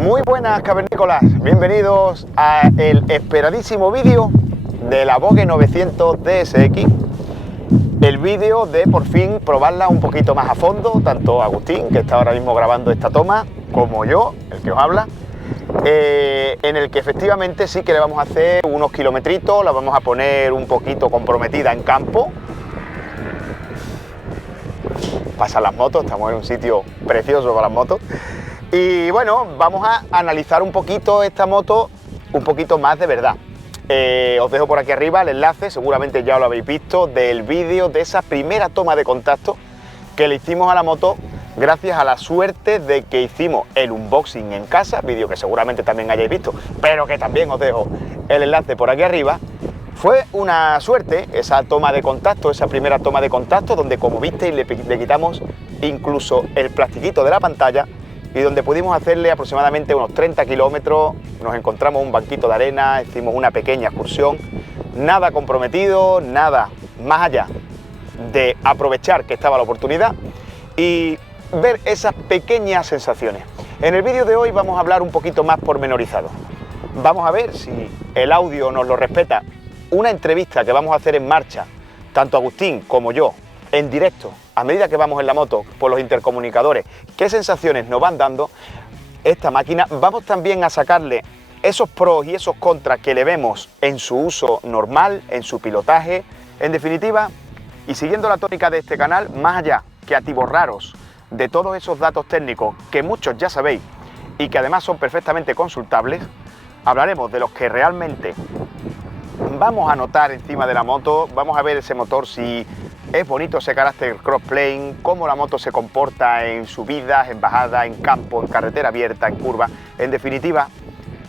Muy buenas cavernícolas, bienvenidos a el esperadísimo vídeo de la Vogue 900 DSX. El vídeo de por fin probarla un poquito más a fondo, tanto Agustín, que está ahora mismo grabando esta toma, como yo, el que os habla, en el que efectivamente sí que le vamos a hacer unos kilometritos, la vamos a poner un poquito comprometida en campo. Pasan las motos, estamos en un sitio precioso para las motos. Y bueno, vamos a analizar un poquito esta moto, un poquito más de verdad. Os dejo por aquí arriba el enlace, seguramente ya lo habéis visto, del vídeo de esa primera toma de contacto que le hicimos a la moto gracias a la suerte de que hicimos el unboxing en casa, vídeo que seguramente también hayáis visto, pero que también os dejo el enlace por aquí arriba. Fue una suerte esa toma de contacto, esa primera toma de contacto, donde como visteis le quitamos incluso el plastiquito de la pantalla y donde pudimos hacerle aproximadamente unos 30 kilómetros, nos encontramos un banquito de arena, hicimos una pequeña excursión, nada comprometido, nada más allá de aprovechar que estaba la oportunidad y ver esas pequeñas sensaciones. En el vídeo de hoy vamos a hablar un poquito más pormenorizado. Vamos a ver si el audio nos lo respeta. Una entrevista que vamos a hacer en marcha, tanto Agustín como yo, en directo, a medida que vamos en la moto por los intercomunicadores, qué sensaciones nos van dando esta máquina. Vamos también a sacarle esos pros y esos contras que le vemos en su uso normal, en su pilotaje, en definitiva, y siguiendo la tónica de este canal, más allá que atiborraros de todos esos datos técnicos que muchos ya sabéis y que además son perfectamente consultables, hablaremos de los que realmente vamos a notar encima de la moto, vamos a ver ese motor, si es bonito ese carácter crossplane, cómo la moto se comporta en subidas, en bajadas, en campo, en carretera abierta, en curva. En definitiva,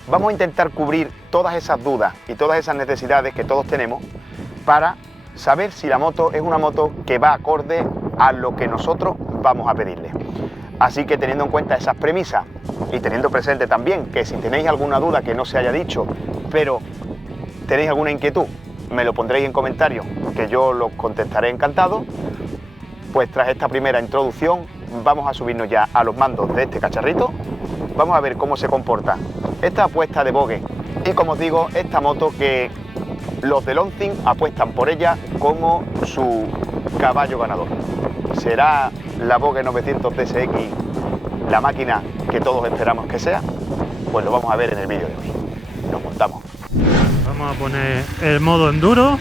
vamos a intentar cubrir todas esas dudas y todas esas necesidades que todos tenemos para saber si la moto es una moto que va acorde a lo que nosotros vamos a pedirle. Así que teniendo en cuenta esas premisas y teniendo presente también que si tenéis alguna duda que no se haya dicho, pero tenéis alguna inquietud, me lo pondréis en comentarios, que yo lo contestaré encantado. Pues tras esta primera introducción vamos a subirnos ya a los mandos de este cacharrito. Vamos a ver cómo se comporta esta apuesta de Vogue y, como os digo, esta moto que los de Launching apuestan por ella como su caballo ganador. ¿Será la Vogue 900 DSX la máquina que todos esperamos que sea? Pues lo vamos a ver en el vídeo de hoy. Nos montamos. Vamos a poner el modo enduro.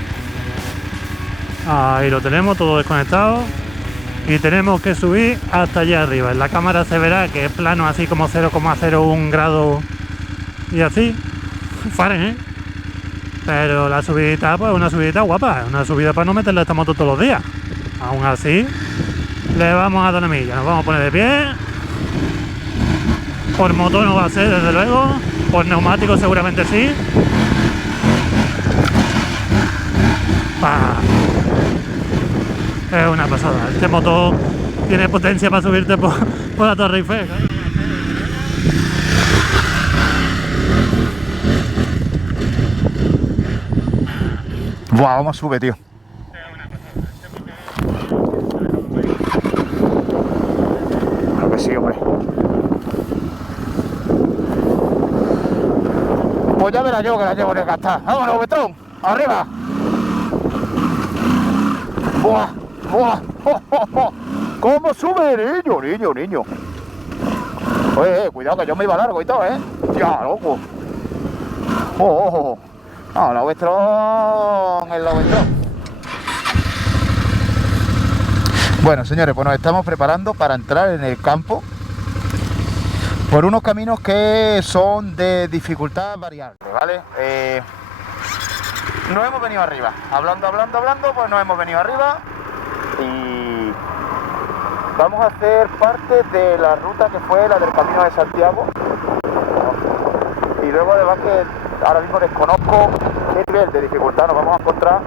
Ahí lo tenemos todo desconectado y tenemos que subir hasta allá arriba. En la cámara se verá que es plano, así como 0,01 grado y así Fahrenheit, pero la subidita pues una subidita guapa, una subida para no meterle esta moto todos los días. Aún así le vamos a dar una milla, nos vamos a poner de pie. Por motor no va a ser, desde luego, por neumático seguramente sí. Es una pasada, este motor tiene potencia para subirte por la Torre Eiffel. Buah, vamos a subir, tío. Claro que sí, hombre. Pues ya verá yo que la llevo de gastar. ¡Vámonos, Betón! ¡Arriba! ¡Buah! ¡Buah! ¡Oh, oh, oh! ¿Cómo sube, niño! Oye, cuidado que yo me iba largo y todo, ¿eh? ¡Ya, loco! ¡Oh! No, la Ovestron, el Ovestron. Bueno, señores, pues nos estamos preparando para entrar en el campo por unos caminos que son de dificultad variable, ¿vale? No hemos venido arriba, hablando, pues no hemos venido arriba y vamos a hacer parte de la ruta que fue la del Camino de Santiago. Y luego además que ahora mismo desconozco qué nivel de dificultad nos vamos a encontrar.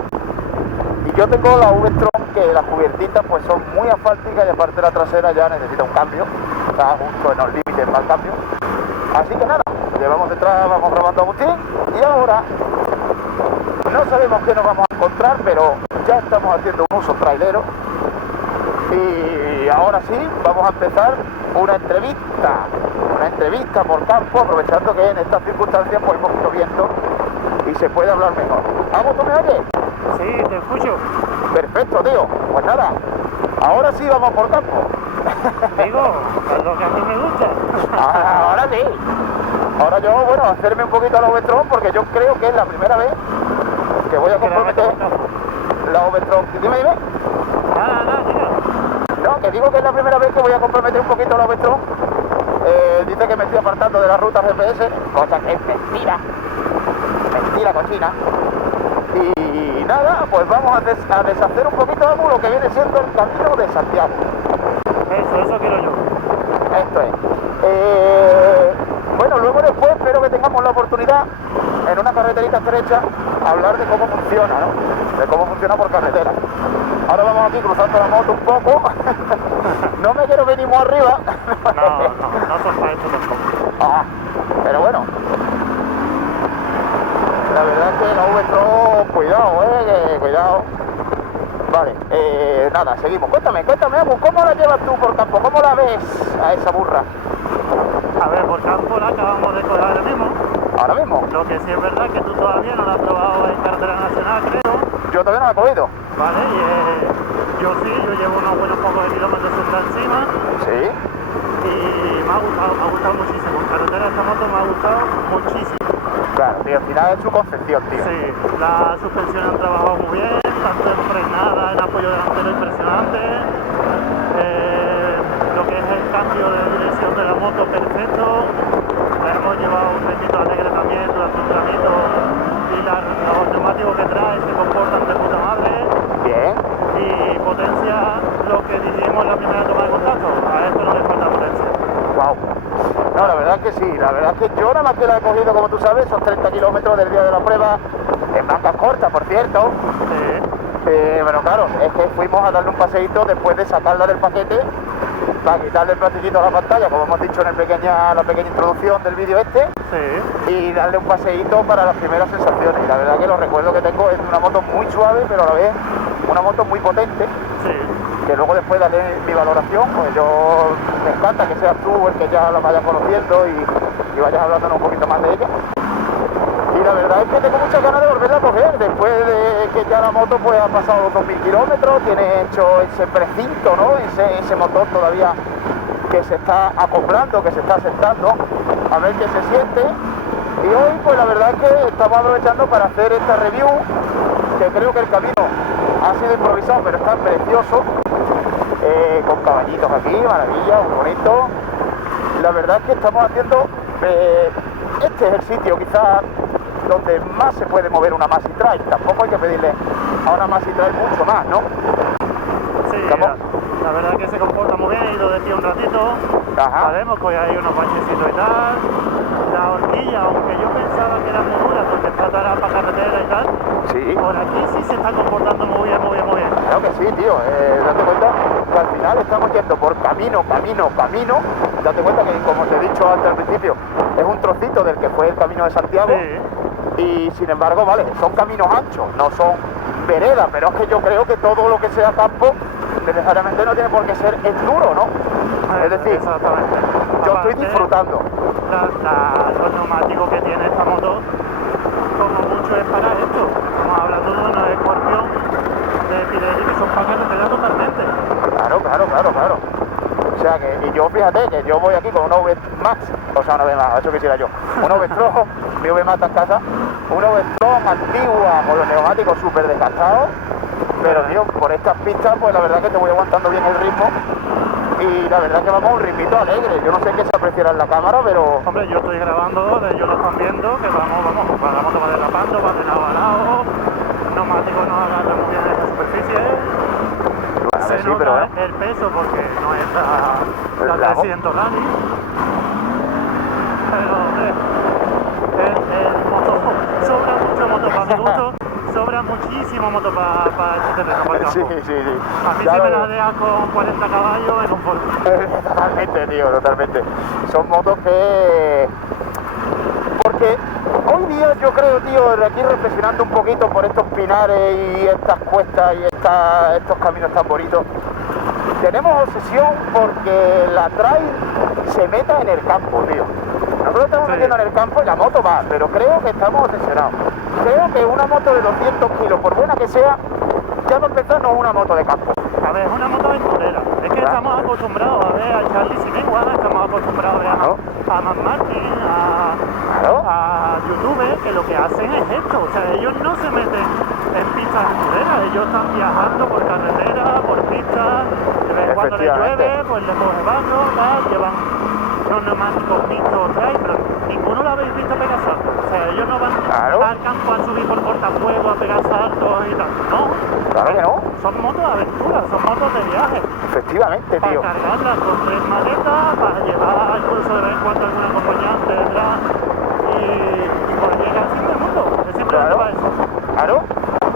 Y yo tengo la V-Strom, que las cubiertitas pues son muy asfálticas y aparte la trasera ya necesita un cambio, está justo en los límites para el cambio. Así que nada, llevamos detrás, vamos grabando a Agustín y ahora no sabemos qué nos vamos a encontrar, pero ya estamos haciendo un uso trailero y ahora sí vamos a empezar una entrevista una entrevista por campo, aprovechando que en estas circunstancias pues hay poquito viento y se puede hablar mejor. ¿Agus, tú me oyes? Sí, te escucho. Perfecto, tío. Pues nada, ahora sí vamos por campo. Digo, es lo que a mí me gusta. Ahora sí. Ahora yo, bueno, hacerme un poquito la Overtron porque yo creo que es la primera vez que voy a comprometer la Overtron. Dime. Nada, No, que digo que es la primera vez que voy a comprometer un poquito la Overtron. Dice que me estoy apartando de la ruta GPS, cosa que es mentira. Mentira cochina. Y nada, pues vamos a deshacer un poquito de lo que viene siendo el camino de Santiago. Eso quiero yo. Esto es. Bueno, luego después espero que tengamos la oportunidad en una carreterita estrecha hablar de cómo funciona, ¿no? De cómo funciona por carretera. Ahora vamos aquí cruzando la moto un poco. No me quiero venir muy arriba. No son para esto tampoco. Pero bueno. La verdad es que la V-Tron, cuidado, cuidado. Vale, nada, seguimos. Cuéntame, Agus, ¿cómo la llevas tú por campo? ¿Cómo la ves a esa burra? A ver, por campo la acabamos de coger ahora mismo. ¿Ahora mismo? Lo que sí es verdad que tú todavía no la has probado en carretera nacional, creo. Yo todavía no la he cogido. Vale, y yo llevo unos buenos pocos de kilómetros encima. Sí. Y me ha gustado muchísimo. En carretera esta moto me ha gustado muchísimo. Claro, tío, al final es su concepción, tío. Sí, la suspensión han trabajado muy bien, tanto en frenada, en apoyo delantero impresionante. Lo que es el cambio de dirección de la moto, perfecto. La hemos llevado un ritmito alegre también durante un tramito. Y los neumáticos que trae se comportan de puta madre. Bien. Y potencia lo que dijimos en la primera toma de contacto. A esto no le falta potencia. Wow. No, la verdad es que sí, la verdad es que yo nada más que la he cogido, como tú sabes, son 30 kilómetros del día de la prueba, en mangas cortas, por cierto. Sí. Pero claro, es que fuimos a darle un paseíto después de sacarla del paquete para quitarle el plastiquito a la pantalla, como hemos dicho en la pequeña introducción del vídeo este, y darle un paseíto para las primeras sensaciones. Y la verdad que los recuerdos que tengo es de una moto muy suave, pero a la vez una moto muy potente. Sí. Que luego después daré mi valoración, pues yo me encanta que seas tú el que ya la vayas conociendo y vayas hablándonos un poquito más de ella. Y la verdad es que tengo muchas ganas de volverla a coger, después de que ya la moto pues ha pasado los 2000 kilómetros, tiene hecho ese precinto, ¿no? Ese motor todavía que se está acoplando, que se está sentando, a ver qué se siente. Y hoy pues la verdad es que estamos aprovechando para hacer esta review, que creo que el camino ha sido improvisado, pero está precioso. Con caballitos aquí, maravilla, muy bonito. La verdad es que estamos haciendo, este es el sitio quizás donde más se puede mover una Maxi Trail. Tampoco hay que pedirle a una Maxi Trail mucho más, ¿no? Sí, la verdad es que se comporta muy bien, he ido de aquí un ratito. Ajá. Haremos pues hay unos bañecitos y tal. La horquilla, aunque yo pensaba que era muy dura porque está atada para carretera y tal, Sí. por aquí sí se está comportando muy bien. Claro que sí, tío. Date cuenta que al final estamos yendo por camino. Date cuenta que, como te he dicho antes al principio, es un trocito del que fue el Camino de Santiago. Sí. Y sin embargo, vale, son caminos anchos, no son veredas, pero es que yo creo que todo lo que sea campo necesariamente no tiene por qué ser duro, ¿no? Es decir, exactamente. yo estoy disfrutando. Los neumáticos que tiene esta moto, como mucho es para esto. Estamos hablando de unos Scorpion de Pirelli que son para carretera totalmente. Claro. O sea que, y yo fíjate que yo voy aquí con una V Max, o sea una V Max, eso quisiera yo, una V-Tron, mi V Max está en casa, una V-Tron antigua con los neumáticos súper desgastados, pero tío, por estas pistas pues la verdad que te voy aguantando bien el ritmo y la verdad que vamos a un ritmito alegre. Yo no sé qué se apreciará en la cámara, pero... Hombre, yo estoy grabando, ellos lo están viendo, que vamos, la moto va derrapando, va de lado a lado, neumáticos no agarran muy bien esta superficie. Bueno, Se sí, nota pero el peso porque no es la 300 rally. Pero hombre, el motor sobra mucho moto para mi gusto, sobra muchísimo moto para este terreno, para el campo. Sí. A mí Claro. sí me la deja con 40 caballos en un Ford. Totalmente, tío, totalmente. Son motos que... Porque hoy día yo creo, tío, aquí reflexionando un poquito por estos pinares y estas cuestas y estos caminos tan bonitos, tenemos obsesión porque la trail se meta en el campo, tío. Nosotros estamos metiendo en el campo y la moto va, pero creo que estamos obsesionados. Creo que una moto de 200 kilos, por buena que sea, ya para empezar no es una moto de campo. A ver, es una moto aventurera. Es que estamos acostumbrados a ver a Charlie Simeguan, estamos acostumbrados a ver a Matt Martin, a youtubers que lo que hacen es esto. O sea, ellos no se meten en pistas aventureras, ellos están viajando por carretera, por pistas, de vez en cuando les llueve, pues les coge barro, llevan unos neumáticos mixtos, pero ninguno lo habéis visto pegar saltos. O sea, ellos no van al campo a subir por cortafuegos, a pegar saltos y tal. No. Claro que no. Son motos de aventura, son motos de viaje. Efectivamente, tío. Para cargarlas con 3 maletas, para llevar incluso de vez en cuando algún acompañante detrás y por llegar al fin del mundo. Es simplemente para eso. Claro.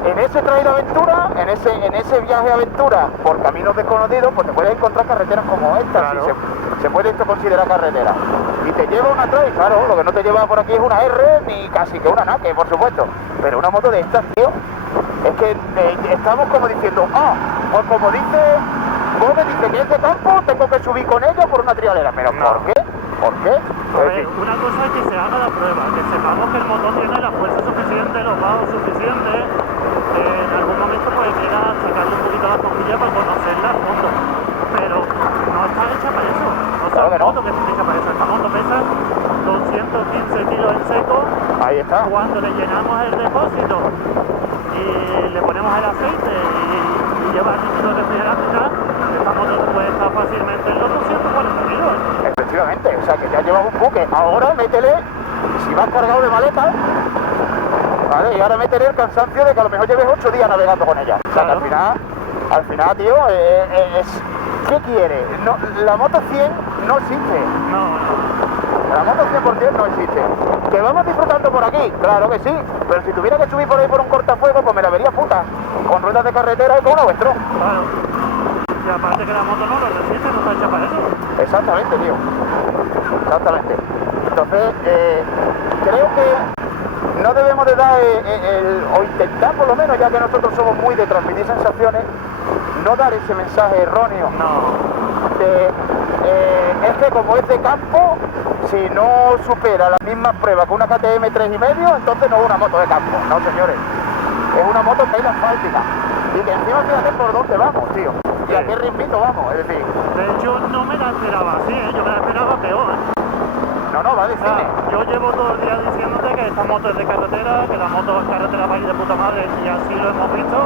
En ese trail de aventura, en ese viaje de aventura por caminos desconocidos, pues te puedes encontrar carreteras como esta, claro. Si se puede esto considerar carretera. Y te lleva una trail, claro, lo que no te lleva por aquí es una R, ni casi que una NAKE, por supuesto. Pero una moto de estas, tío, es que estamos como diciendo, pues como dice Gómez, dice que este campo tengo que subir con ella por una trialera. Pero no. ¿por qué? ¿Por qué? A ver, una cosa es que se haga la prueba, que sepamos que el motor tiene la fuerza suficiente, los bajos suficientes, en algún momento pues quiera sacarle un poquito la cojilla para conocerla a fondo. Pero no está hecha para eso, no es una moto que está hecha para eso. Esta moto pesa 215 kilos en seco. Ahí está. Cuando le llenamos el depósito y le ponemos el aceite y lleva el líquido refrigerante, esta moto puede estar fácilmente en los 240 kilos. Efectivamente, o sea que ya llevas un buque. Ahora métele, si vas cargado de maletas, ¿vale? Y ahora métele el cansancio de que a lo mejor lleves 8 días navegando con ella. O sea que al final, tío, ¿qué quieres? No, la moto 100 no existe. No. La moto 100% no existe. ¿Que vamos disfrutando por aquí? Claro que sí. Pero si tuviera que subir por ahí por un cortafuego, pues me la vería puta. Con ruedas de carretera y con una Vestron. Claro. Y aparte que la moto no lo resiste, no está hecha para eso. Exactamente, tío. Exactamente. Entonces, creo que no debemos de dar o intentar por lo menos, ya que nosotros somos muy de transmitir sensaciones, no dar ese mensaje erróneo. No. Es que como es de campo, si no supera las mismas pruebas que una KTM 3,5, entonces no es una moto de campo. No, señores. Es una moto que es asfáltica. Y que encima fíjate por dónde vamos, tío. Y a qué ritmito vamos, es decir. De hecho, no me la esperaba así, yo me la esperaba peor. No, va de cine. Yo llevo todo el día diciéndote que esta moto es de carretera, que la moto en carretera va a ir de puta madre, y así lo hemos visto.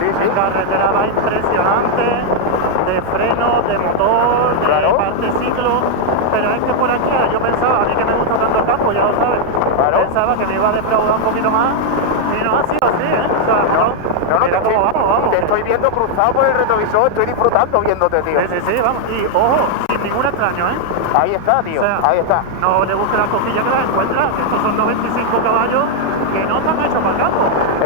Sí. En carretera va impresionante, de freno, de motor, de parte ciclo. Pero es que por aquí, yo pensaba, a mí que me gusta tanto el campo, ya lo sabes. Claro. Pensaba que me iba a defraudar un poquito más, y no ha sido así, ¿eh? O sea, mira cómo vamos. Te estoy viendo cruzado por el retrovisor, estoy disfrutando viéndote, tío. Sí, vamos. Y ojo, sin ningún extraño, ¿eh? Ahí está, tío, O sea, ahí está. No le busque la cosquilla que la encuentra, que estos son 95 caballos que no están hechos para el campo.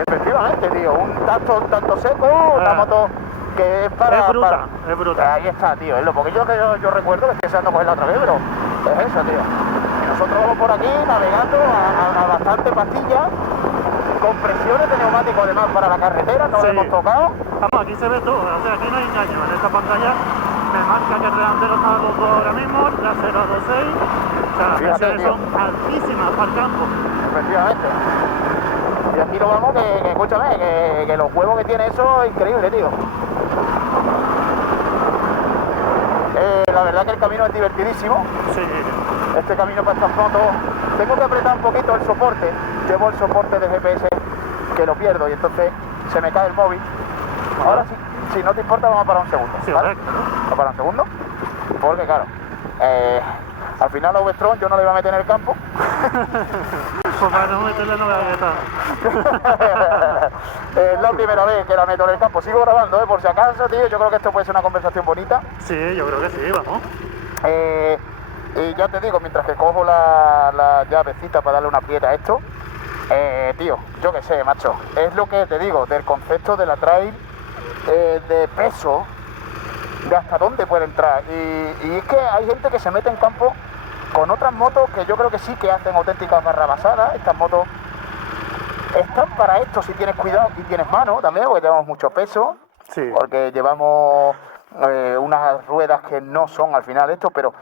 Efectivamente, tío, un tanto seco, una moto que es para... Es bruta. Ahí está, tío, es lo poquillo que yo recuerdo, que estoy deseando cogerla otra vez, pero es eso, tío. Y nosotros vamos por aquí navegando a bastante pastilla, con presiones de neumático además para la carretera, no lo hemos tocado. Vamos, aquí se ve todo, o sea, aquí no hay engaño. En esta pantalla me marca que el delantero está a 2.2 ahora mismo, el trasero a 2.6. O sea, las presiones son altísimas para el campo. Efectivamente. Y aquí nos vamos, que escúchame, que los huevos que tiene eso es increíble, tío. La verdad que el camino es divertidísimo. Sí. Este camino para estas motos, tengo que apretar un poquito el soporte. Llevo el soporte de GPS, que lo pierdo y entonces se me cae el móvil. Ahora sí, si no te importa, vamos a parar un segundo. Sí, ¿vale? Vamos a parar un segundo. Porque claro, al final la Vestron yo no le iba a meter en el campo. Pues para no meterle no voy a meter. Es la primera vez que la meto en el campo. Sigo grabando, por si acaso, tío. Yo creo que esto puede ser una conversación bonita. Sí, yo creo que sí, vamos. Y ya te digo, mientras que cojo la llavecita para darle una aprieta a esto, tío, yo qué sé, macho. Es lo que te digo, del concepto de la trail, de peso, de hasta dónde puede entrar. Y es que hay gente que se mete en campo con otras motos que yo creo que sí que hacen auténticas barrabasadas. Estas motos están para esto si tienes cuidado y tienes mano también, porque llevamos mucho peso, Sí. porque llevamos unas ruedas que no son al final esto, pero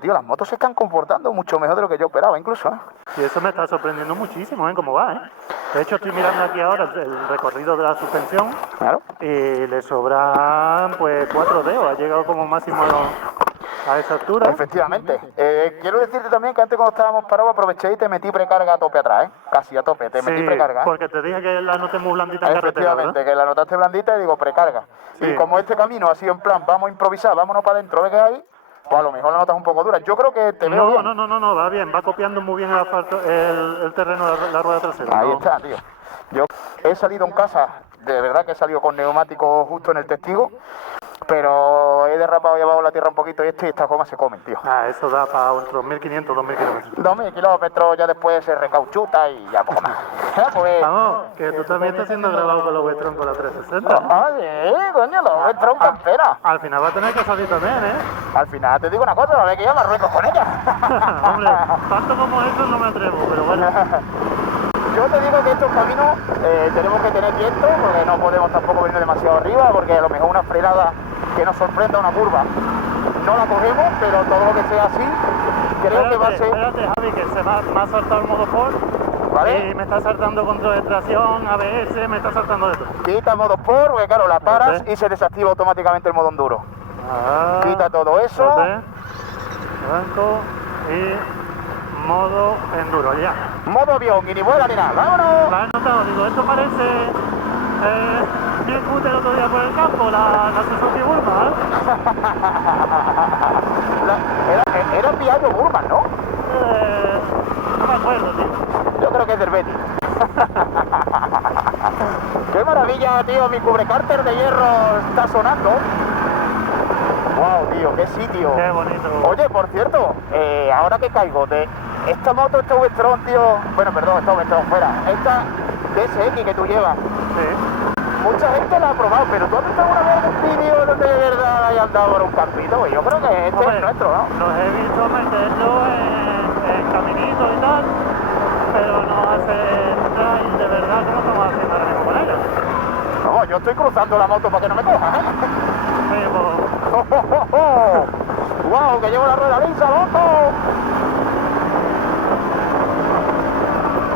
tío, las motos se están comportando mucho mejor de lo que yo esperaba incluso, ¿eh? Y eso me está sorprendiendo muchísimo, ¿eh? Cómo va, ¿eh? De hecho, estoy mirando aquí ahora el recorrido de la suspensión Claro. y le sobran pues 4 dedos, ha llegado como máximo a esa altura. Efectivamente. Quiero decirte también que antes cuando estábamos parados aproveché y te metí precarga a tope atrás, ¿eh? Casi a tope, te metí precarga, ¿eh? Porque te dije que la noté muy blandita en carretera, Efectivamente, ¿verdad? que la notaste blandita y digo precarga. Sí. Y como este camino ha sido en plan, vamos a improvisar, vámonos para adentro, ¿ves que hay? Pues a lo mejor la notas un poco dura. Yo creo que te veo bien. No, va bien, va copiando muy bien el asfalto, el terreno de la rueda trasera. Ahí ¿no? está, tío. Yo he salido en casa, de verdad que he salido con neumáticos justo en el testigo, pero he derrapado y abajo la tierra un poquito y estas gomas se comen, tío. Eso da para otros 1.500, 2.000 kilómetros. 2.000 kilómetros, ya después se recauchuta y ya poco más. Pues, Vamos, que tú también estás siendo grabado con los Westron con la 360. coño, los Westron campera. Al final va a tener que salir también, ¿eh? Al final te digo una cosa, va a haber que ir a Marruecos con ella. Hombre, tanto como eso no me atrevo, pero bueno. Yo te digo que estos caminos tenemos que tener quieto, porque no podemos tampoco venir demasiado arriba, porque a lo mejor una frenada que nos sorprenda una curva no la cogemos, pero todo lo que sea así, creo que va a ser... Espérate, Javi, que me ha saltado el modo Sport. ¿Vale? Y me está saltando control de tracción, ABS, me está saltando de todo. Quita modo Sport, porque claro, la paras y se desactiva automáticamente el modo enduro. Quita todo eso. Blanco y modo enduro, ya. Modo avión, y ni vuela ni nada, ¡vámonos! ¿La has notado? Digo, esto parece mi scooter el otro día por el campo, la Suzuki Burma, ¿eh? Era Piaggio Burman, ¿no? No me acuerdo, tío. Yo creo que es del Betis. ¡Qué maravilla, tío! Mi cubrecárter de hierro está sonando. ¡Wow, tío! ¡Qué sitio! ¡Qué bonito! Oye, por cierto, ahora que caigo de esta moto, esta V-Tron, tío... Bueno, perdón, esta V-Tron fuera. Esta DSX que tú llevas. Sí. Mucha gente la ha probado, pero ¿tú has visto alguna vez un vídeo donde de verdad haya andado por un campito? Yo creo que este es nuestro, ¿no? Los he visto meterlo en caminitos y tal, pero no hacen trail de verdad como estamos haciendo ahora mismo con ellos. No, yo estoy cruzando la moto para que no me coja, ¿eh? Sí, pues... ¡Wow! ¡Que llevo la rueda lisa, loco!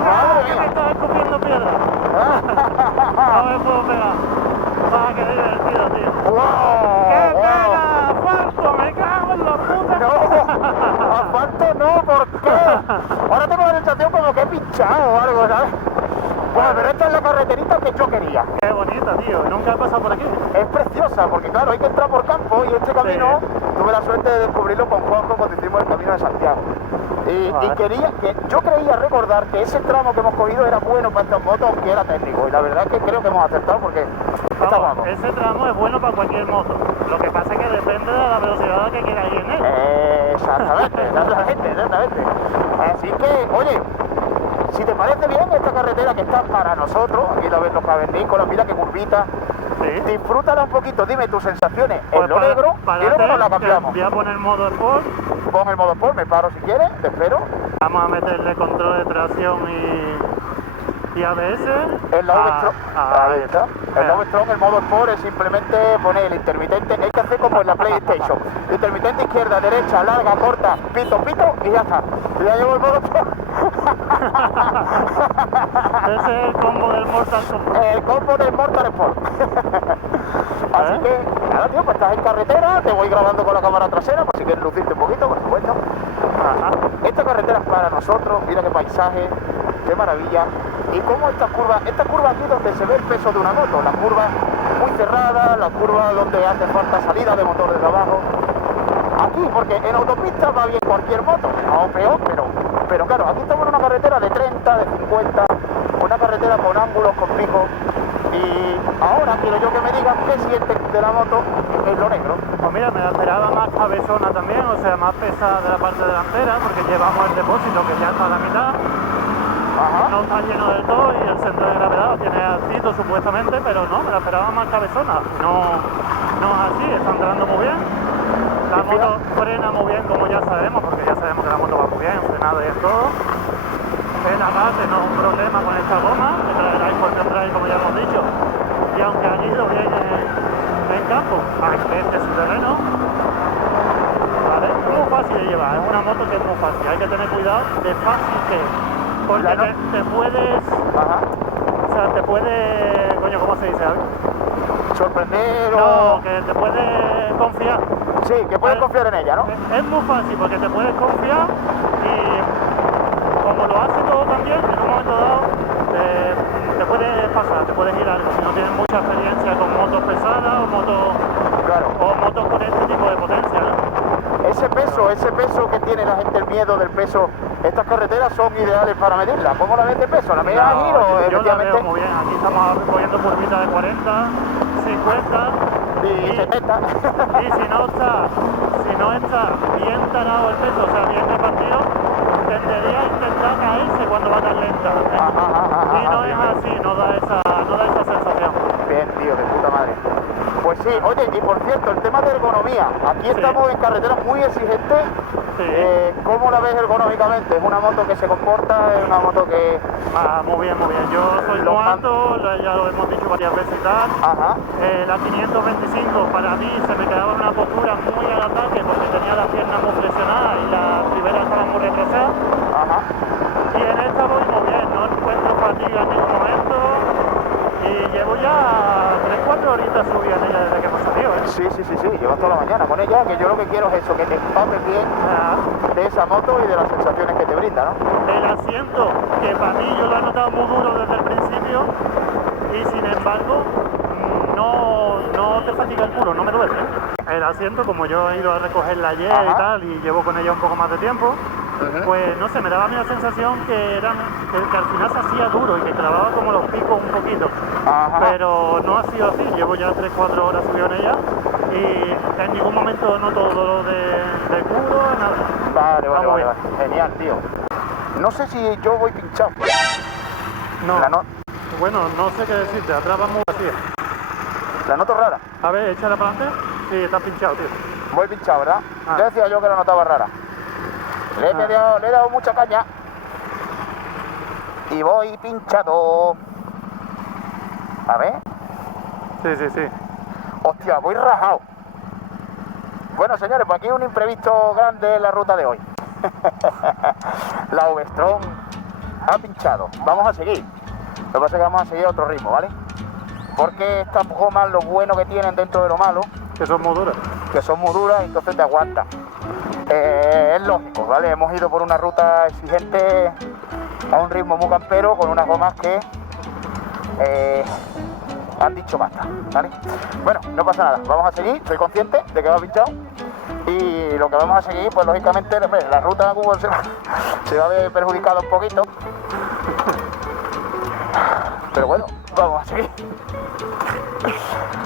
¡Madre que me mía! estás escupiendo piedra. No me puedo pegar. Qué divertido, tío. ¡Wow! ¡Qué wow. pena! ¡Asfalto! ¡Me cago en la puta! ¡No! ¡Asfalto no! ¿Por qué? Ahora tengo la sensación como que he pinchado o algo, ¿sabes? Bueno, pero esta es la carreterita que yo quería. Qué bonita, tío. Nunca he pasado por aquí. Es preciosa, porque claro, hay que entrar por campo y este camino, tuve la suerte de descubrirlo con Juanjo cuando hicimos el camino de Santiago. Y yo creía recordar que ese tramo que hemos cogido era bueno para estas motos, aunque era técnico. Y la verdad es que creo que hemos acertado porque está guapo. Ese tramo es bueno para cualquier moto. Lo que pasa es que depende de la velocidad que quiera ir en él. Exactamente. Así que, oye, si te parece bien esta carretera que está para nosotros, aquí la ves los cavernícolas, mira qué curvita. Sí. Disfrútala un poquito, dime tus sensaciones Pues en lo negro y luego nos la cambiamos. Voy a poner modo Sport. Pon el modo Sport, me paro si quieres, te espero. Vamos a meterle control de tracción y ABS. En la V-Tron, ahí está. En la V-Tron el modo Sport es simplemente poner el intermitente, hay que hacer como en la PlayStation. Intermitente izquierda, derecha, larga, corta, pito, pito y ya está. Y ya llevo el modo Sport. Ese es el combo del Mortal Kombat. El combo del Mortal Sport. Así que, nada, tío, pues estás en carretera, te voy grabando con la cámara trasera, por si quieres lucirte un poquito, por supuesto. Ajá. Esta carretera es para nosotros, mira qué paisaje, qué maravilla. Y cómo estas curvas aquí donde se ve el peso de una moto, la curva muy cerrada, la curva donde hace falta salida de motor de trabajo. Aquí, porque en autopista va bien cualquier moto, o peor, pero claro, aquí estamos en una carretera de 30, de 50, una carretera con ángulos, con picos. Y ahora quiero yo que me digan qué sienten de la moto en lo negro. Pues mira, me la esperaba más cabezona también, o sea, más pesada de la parte delantera, porque llevamos el depósito que ya está a la mitad. Ajá. No está lleno del todo y el centro de gravedad lo tiene altito supuestamente, pero no, me la esperaba más cabezona. No es así, está entrando muy bien. La moto frena muy bien, como ya sabemos, porque ya sabemos que la moto va muy bien, frenada y en todo. El agarre no es un problema con esta goma, que traerá Impulsion Drive como ya hemos dicho. Y aunque han ido bien en campo, a este es su terreno. Vale, es muy fácil de llevar, es una moto que es muy fácil, hay que tener cuidado de fácil que es, porque te puedes, Ajá. o sea, te puede, coño, ¿cómo se dice? Sorprender No, o... que te puedes confiar. Sí, que puedes confiar en ella, ¿no? Es muy fácil porque te puedes confiar y como lo hace todo también, en un momento dado te puede pasar, te puedes ir algo si no tienes mucha experiencia con motos pesadas o motos con este tipo de potencia, ¿no? Ese peso que tiene la gente, el miedo del peso, estas carreteras son ideales para medirla. ¿Cómo la ves de peso? ¿La media a giro? Yo la veo muy bien, aquí estamos cogiendo curvitas de 40, 50 y 70. Y si no está bien tarado el peso, o sea, bien repartido, tendería a intentar caerse cuando va tan lenta. Y no es así, no da esa sensación. Bien, tío, de puta madre. Pues sí, oye, y por cierto, el tema de ergonomía. Aquí estamos en carreteras muy exigentes. Sí. ¿Cómo la ves ergonómicamente? ¿Es una moto que se comporta? ¿Es una moto que...? Muy bien, muy bien. Yo soy muy alto, ya lo hemos dicho varias veces y tal. Ajá. La 525 para mí se me quedaba en una postura muy al ataque porque tenía las piernas muy flexionadas y las riberas estaban muy retrasadas. Ajá. Y en esta voy muy bien, no encuentro fatiga en ningún momento. Y llevo ya 3-4 horitas subida en ella desde que hemos salido, ¿eh? Sí, llevo toda la mañana con ella, que yo lo que quiero es eso, que te empapes bien de esa moto y de las sensaciones que te brinda, ¿no? El asiento, que para mí yo lo he notado muy duro desde el principio y sin embargo no te fatiga el culo, no me duele. El asiento, como yo he ido a recogerla ayer y tal, y llevo con ella un poco más de tiempo, pues no sé, me daba a mí la sensación que al final se hacía duro y que clavaba como los picos un poquito. Pero no ha sido así, llevo ya 3-4 horas subido en ella y en ningún momento noto dolor de culo, nada. Vale. Genial, tío. No sé si yo voy pinchado. Bueno, no sé qué decirte, atrás va muy vacía. ¿La noto rara? A ver, échala para adelante. Sí, está pinchado, tío. Voy pinchado, ¿verdad? Ya decía yo que la notaba rara. Le he dado mucha caña. Y voy pinchado. A ver. Sí. Hostia, voy rajado. Bueno, señores, pues aquí un imprevisto grande en la ruta de hoy. La V-Strom ha pinchado. Vamos a seguir. Lo que pasa es que vamos a seguir a otro ritmo, ¿vale? Porque estas gomas, lo bueno que tienen dentro de lo malo, que son muy duras. Y entonces te aguantan. Es lógico, ¿vale? Hemos ido por una ruta exigente a un ritmo muy campero con unas gomas que han dicho basta, ¿vale? Bueno, no pasa nada, vamos a seguir, soy consciente de que va pinchado y lo que vamos a seguir, pues lógicamente, la ruta de Google se va a ver perjudicada un poquito, pero bueno, vamos a seguir.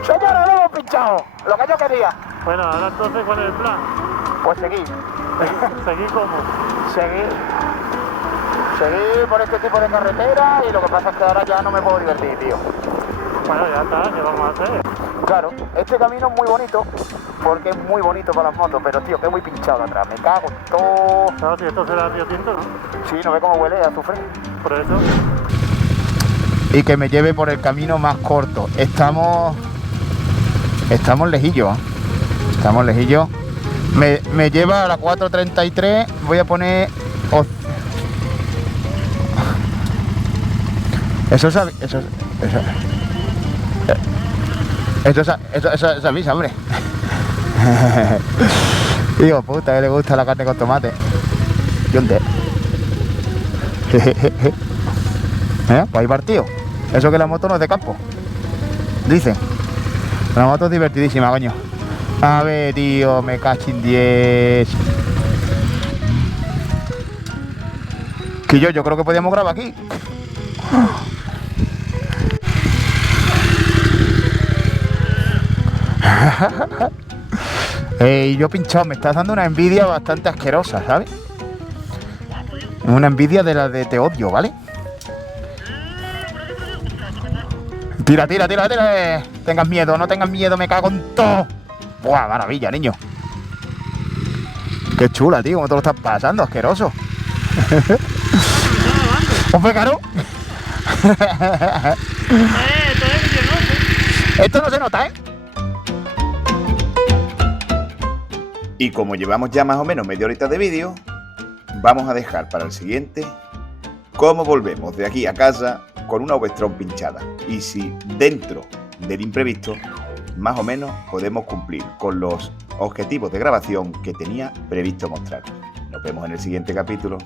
Señores, lo hemos pinchado, lo que yo quería. Bueno, ahora entonces, ¿cuál es el plan? Pues seguir. ¿Seguir cómo? Seguir por este tipo de carretera y lo que pasa es que ahora ya no me puedo divertir, tío. Bueno, ya está, ¿qué vamos a hacer? Claro, este camino es muy bonito, porque es muy bonito para las motos, pero tío, que muy pinchado atrás, me cago en todo. Claro, si esto será Río Tinto, ¿no? Sí, ¿no ve cómo huele a azufre? Por eso. Y que me lleve por el camino más corto. Estamos lejillos, ¿eh? Estamos lejillos. Me lleva a la 4:33, voy a poner... Eso avisa, hombre. Digo, puta, que le gusta la carne con tomate. ¿Dónde? Pues ahí partido. Eso que la moto no es de campo. Dicen. La moto es divertidísima, coño. A ver, tío, me cachin 10. Que yo creo que podíamos grabar aquí. Yo pinchado, me estás dando una envidia bastante asquerosa, ¿sabes? Una envidia de la de te odio, ¿vale? Tira. Tengas miedo, no tengas miedo, me cago en todo. ¡Buah, maravilla, niño! Qué chula, tío, cómo te lo estás pasando, asqueroso. ¡Hombre, caro! Esto no se nota, ¿eh? Y como llevamos ya más o menos media horita de vídeo, vamos a dejar para el siguiente cómo volvemos de aquí a casa con una V-Strom pinchada. Y si dentro del imprevisto, más o menos podemos cumplir con los objetivos de grabación que tenía previsto mostrar. Nos vemos en el siguiente capítulo.